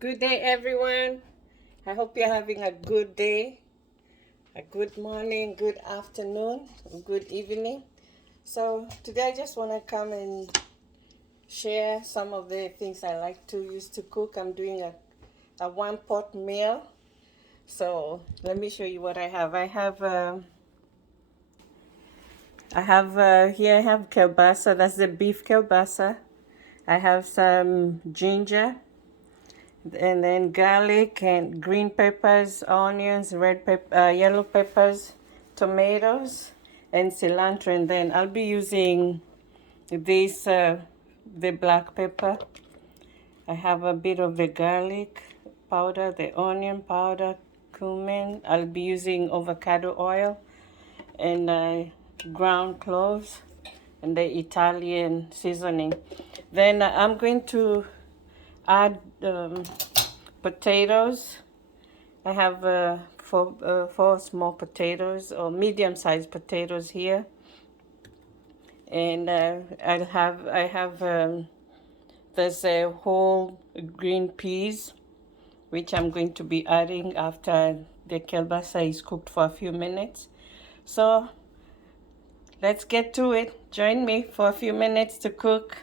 Good day, everyone. I hope you're having a good day, a good morning, good afternoon, good evening. So, today I just want to come and share some of the things I like to use to cook. I'm doing a one pot meal. So, let me show you what I have. I have kielbasa, that's the beef kielbasa. I have some ginger, and then garlic and green peppers, onions, yellow peppers, tomatoes, and cilantro. And then I'll be using this the black pepper. I have a bit of the garlic powder, the onion powder, cumin. I'll be using avocado oil and ground cloves and the Italian seasoning. Then I'm going to add potatoes. I have four small potatoes or medium-sized potatoes here, and I have there's a whole green peas, which I'm going to be adding after the kielbasa is cooked for a few minutes. So let's get to it. Join me for a few minutes to cook.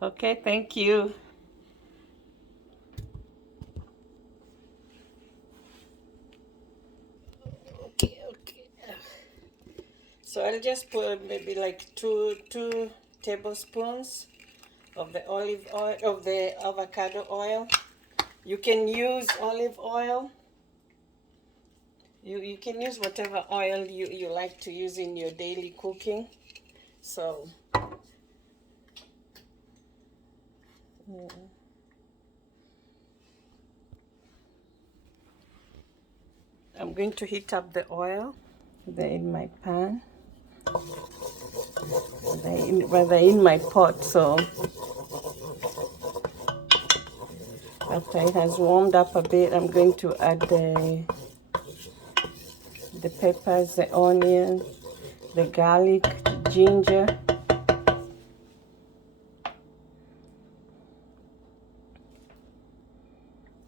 Okay, thank you. Okay. So I'll just put maybe like two tablespoons of the olive oil, of the avocado oil. You can use olive oil. You can use whatever oil you like to use in your daily cooking. So I'm going to heat up the oil. They're in my pan. They're in my pot. So after it has warmed up a bit, I'm going to add the peppers, the onion, the garlic, ginger.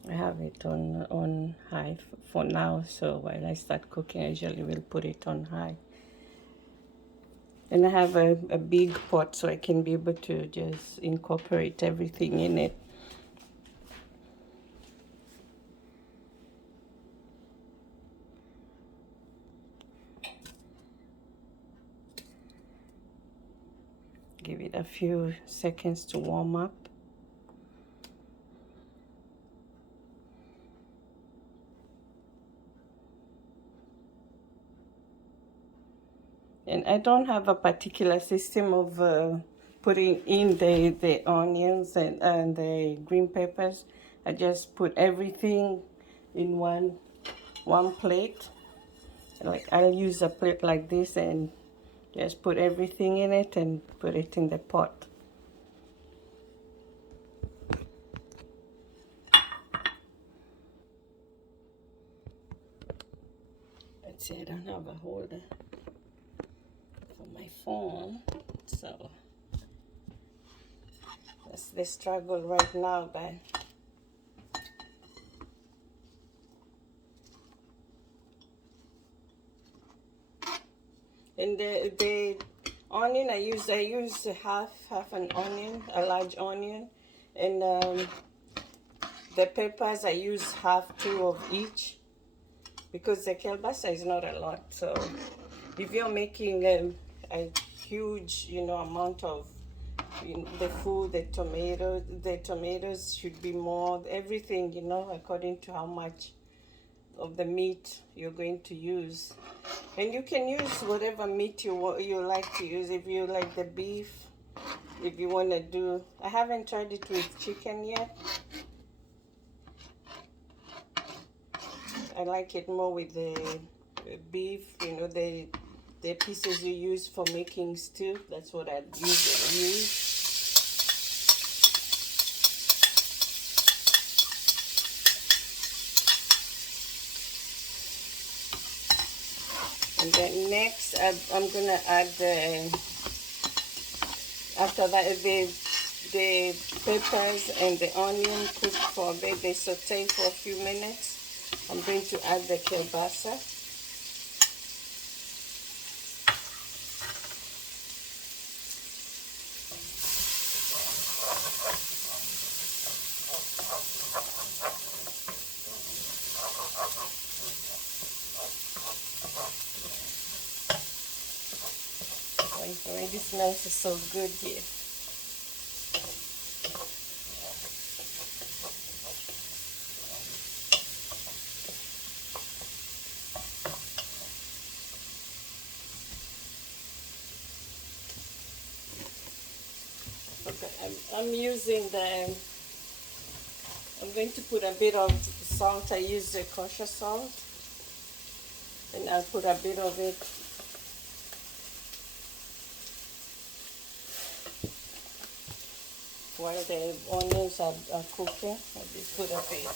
I have it on high for now, so while I start cooking, I usually will put it on high. And I have a big pot, so I can be able to just incorporate everything in it. Give it a few seconds to warm up. And I don't have a particular system of putting in the onions and the green peppers. I just put everything in one plate. Like I'll use a plate like this and just put everything in it and put it in the pot. Let's see, I don't have a holder for my phone, so that's the struggle right now, but and the onion I use half an onion, a large onion, and the peppers I use half two of each, because the kielbasa is not a lot. So if you're making a huge amount of the food, the tomatoes should be more, everything according to how much of the meat you're going to use. And you can use whatever meat you like to use. If you like the beef, if you want to do, I haven't tried it with chicken yet. I like it more with the beef, the pieces you use for making stew. That's what I usually use. And then next, I'm gonna add after that the peppers and the onion cook for a bit. They saute for a few minutes. I'm going to add the kielbasa. It already smells so good here. Okay, I'm using I'm going to put a bit of salt. I use the kosher salt, and I'll put a bit of it. While the onions are cooking, I'll just put a bit.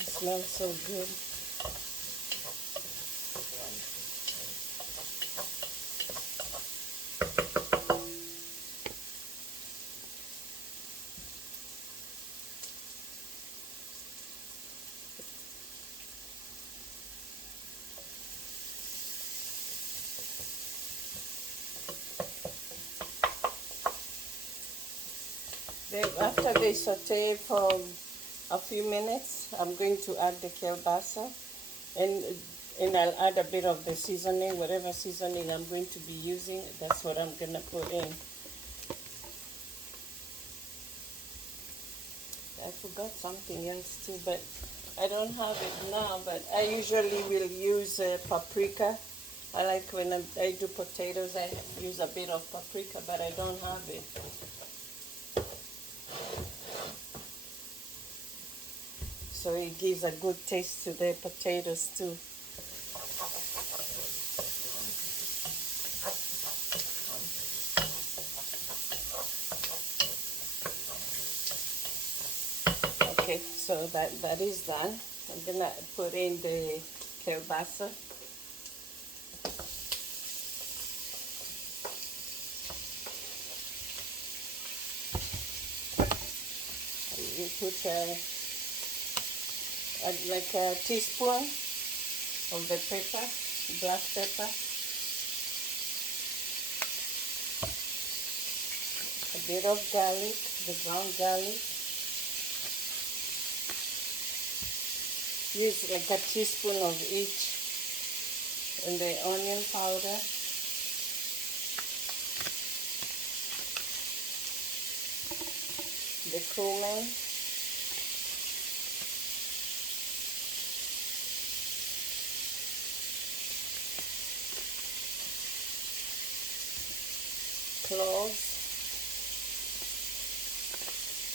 It smells so good. After they saute for a few minutes, I'm going to add the kielbasa, and I'll add a bit of the seasoning, whatever seasoning I'm going to be using. That's what I'm gonna put in. I forgot something else too, but I don't have it now. But I usually will use paprika. I like when I do potatoes, I use a bit of paprika, but I don't have it. So it gives a good taste to the potatoes too. Okay, so that is done. I'm gonna put in the kielbasa. You put like a teaspoon of the pepper, black pepper, a bit of garlic, the ground garlic. Use like a teaspoon of each, and the onion powder. The cumin. Cloves.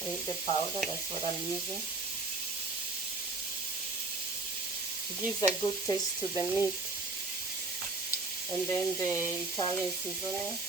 The powder, that's what I'm using. It gives a good taste to the meat. And then the Italian seasoning.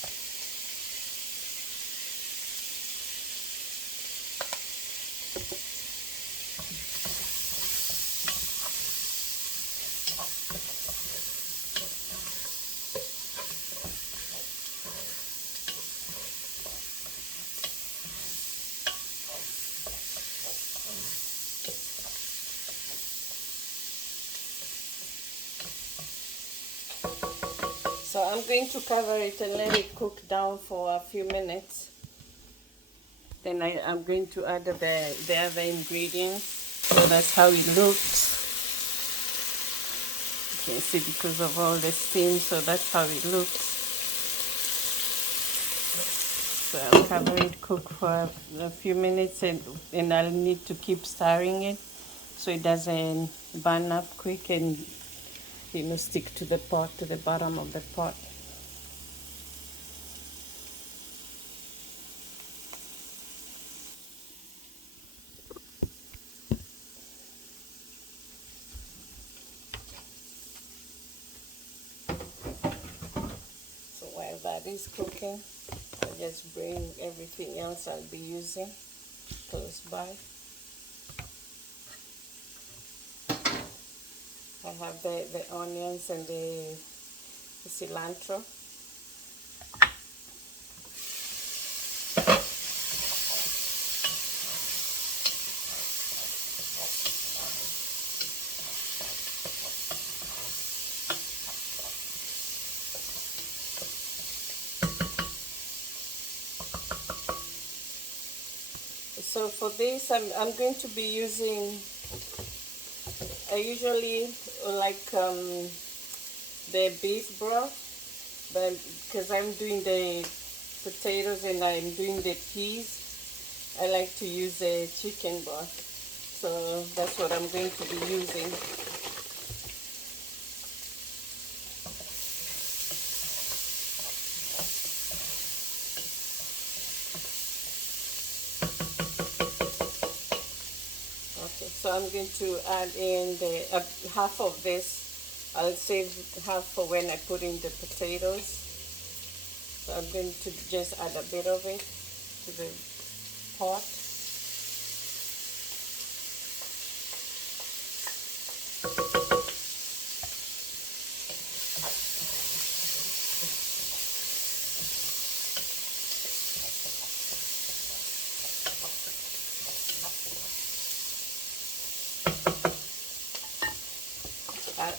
So I'm going to cover it and let it cook down for a few minutes. Then I'm going to add the other ingredients. So that's how it looks. You can see because of all the steam, so that's how it looks. So I'll cover it, cook for a few minutes, and I'll need to keep stirring it so it doesn't burn up quick and stick to the pot, to the bottom of the pot. So while that is cooking, I'll just bring everything else I'll be using close by. I have the onions and the cilantro. So for this, I'm going to be using, I usually like the beef broth, but because I'm doing the potatoes and I'm doing the peas, I like to use the chicken broth. So that's what I'm going to be using. Okay, so I'm going to add in the half of this. I'll save half for when I put in the potatoes. So I'm going to just add a bit of it to the pot.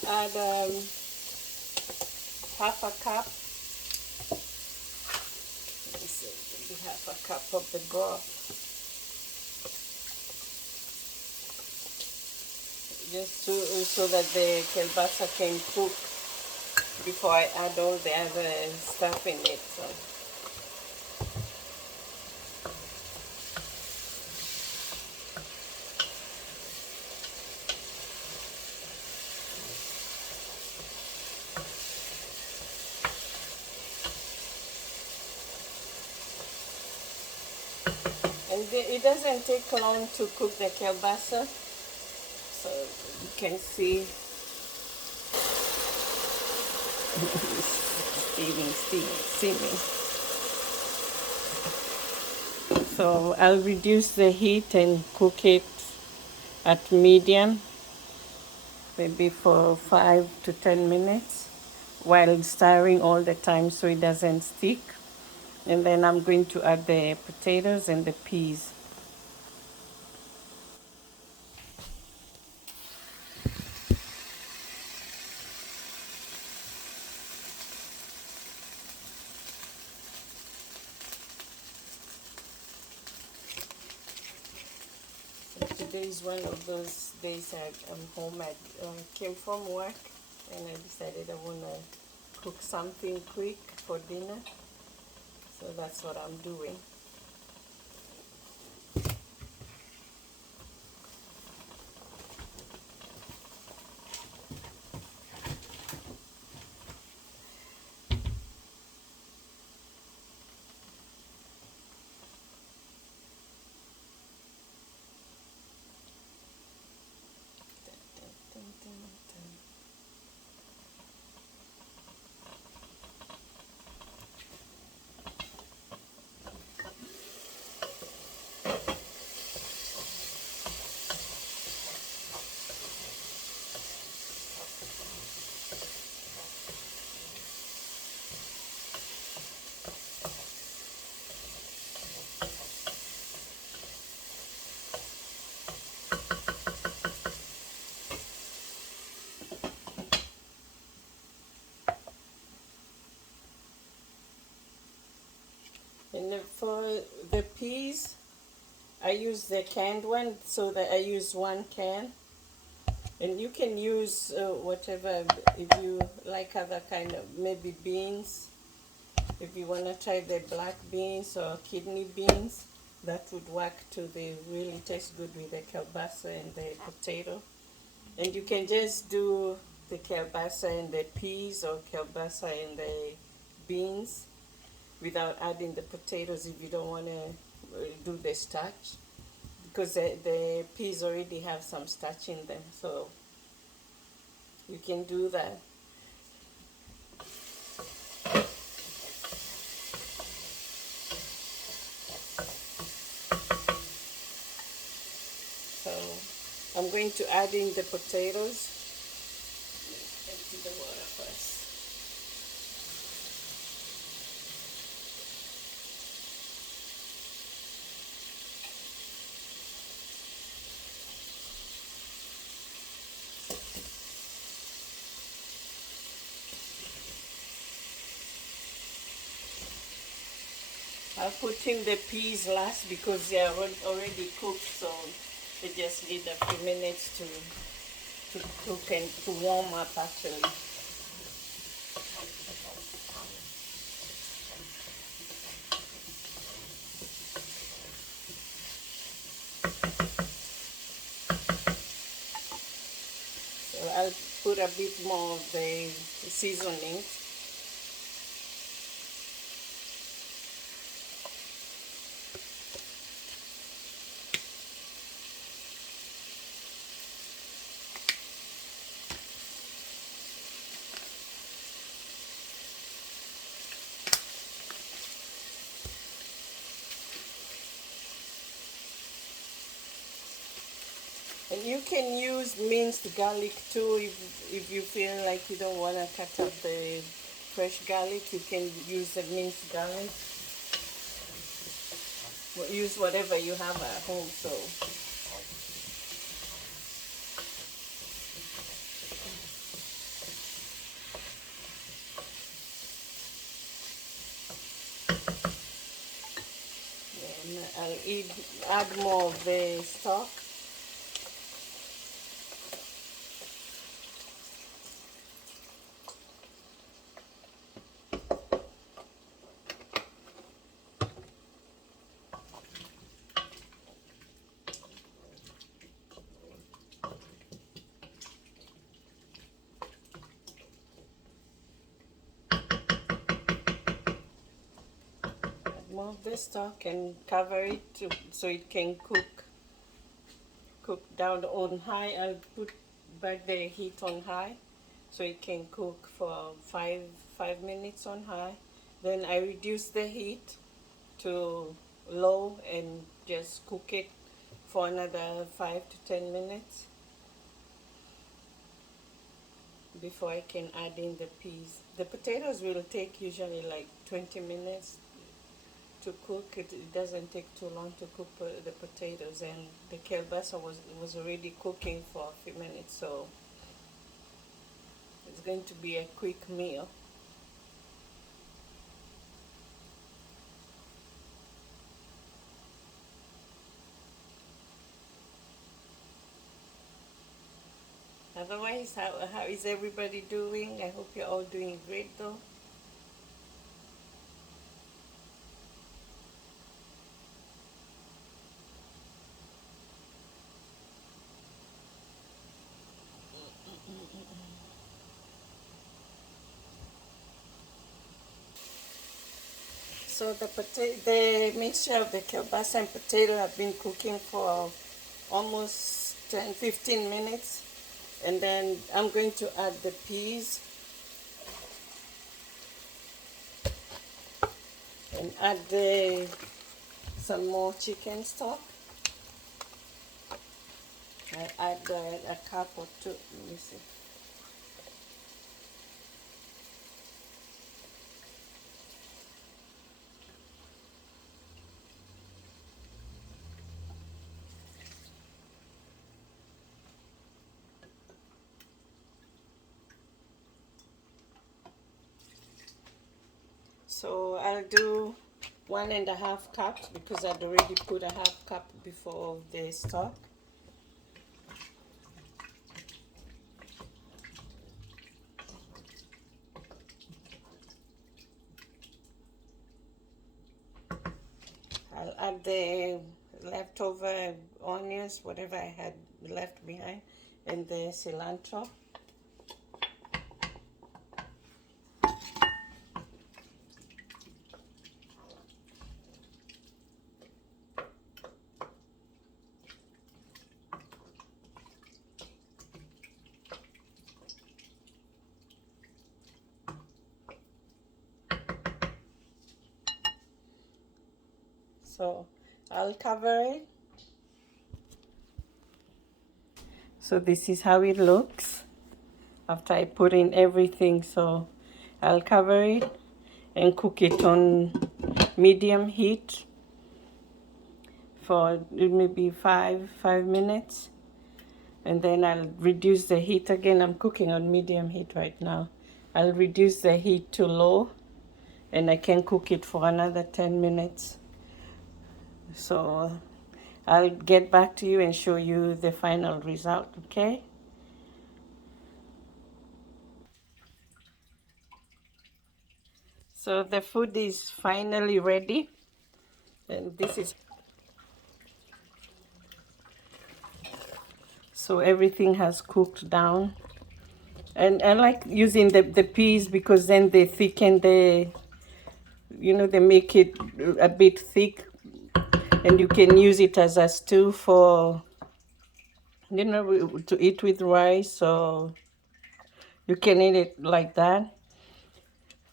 I'll add half a cup. So maybe half a cup of the broth. Just so that the kielbasa can cook before I add all the other stuff in it. So. And it doesn't take long to cook the kielbasa, so you can see steaming. So I'll reduce the heat and cook it at medium, maybe for 5 to 10 minutes, while stirring all the time so it doesn't stick. And then I'm going to add the potatoes and the peas. Today is one of those days I'm home. I came from work and I decided I want to cook something quick for dinner. So that's what I'm doing. And then for the peas, I use the canned one, so that I use 1 can. And you can use whatever, if you like other kind of, maybe beans. If you want to try the black beans or kidney beans, that would work too. They really taste good with the kielbasa and the potato. And you can just do the kielbasa and the peas or kielbasa and the beans without adding the potatoes if you don't want to do the starch, because the peas already have some starch in them, so you can do that. So I'm going to add in the potatoes. I'll put in the peas last because they are already cooked, so they just need a few minutes to cook and to warm up actually. So I'll put a bit more of the seasoning. And you can use minced garlic too if you feel like you don't want to cut up the fresh garlic. You can use the minced garlic. Use whatever you have at home. So and I'll add more of the stock. Move the stock and cover it so it can cook down on high. I'll put back the heat on high so it can cook for five minutes on high. Then I reduce the heat to low and just cook it for another 5 to 10 minutes before I can add in the peas. The potatoes will take usually like 20 minutes to cook. It doesn't take too long to cook the potatoes, and the kielbasa was already cooking for a few minutes, so it's going to be a quick meal. Otherwise, how is everybody doing? I hope you're all doing great though. So the mixture of the kielbasa and potato have been cooking for almost 10-15 minutes, and then I'm going to add the peas and add some more chicken stock. I add a cup or two. Let me see. So I'll do 1.5 cups because I'd already put a half cup before the stock. I'll add the leftover onions, whatever I had left behind, and the cilantro. So I'll cover it. So this is how it looks after I put in everything. So I'll cover it and cook it on medium heat for maybe five minutes, and then I'll reduce the heat again. I'm cooking on medium heat right now. I'll reduce the heat to low and I can cook it for another 10 minutes. So I'll get back to you and show you the final result, okay? So the food is finally ready, and this is, so everything has cooked down. And I like using the peas because then they thicken they make it a bit thick, and you can use it as a stew for, to eat with rice, or you can eat it like that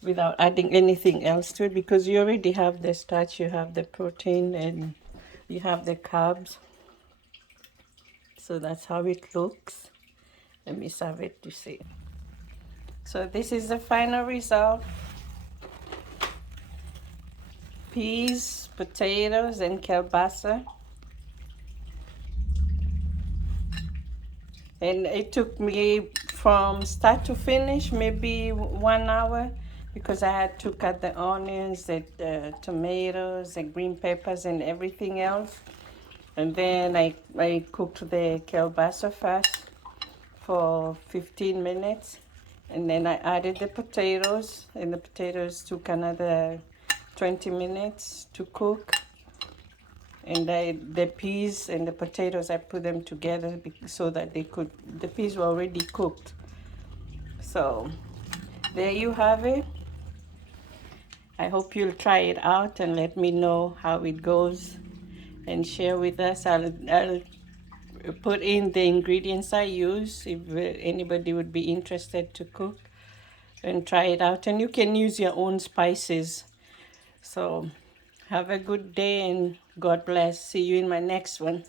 without adding anything else to it, because you already have the starch, you have the protein, and you have the carbs. So that's how it looks. Let me serve it to see. So this is the final result. Peas, potatoes, and kielbasa. And it took me from start to finish maybe 1 hour, because I had to cut the onions, the tomatoes, the green peppers, and everything else. And then I cooked the kielbasa first for 15 minutes. And then I added the potatoes, and the potatoes took another 20 minutes to cook. And the peas and the potatoes, I put them together so that the peas were already cooked. So there you have it. I hope you'll try it out and let me know how it goes and share with us. I'll put in the ingredients I use if anybody would be interested to cook and try it out. And you can use your own spices. So have a good day and God bless. See you in my next one.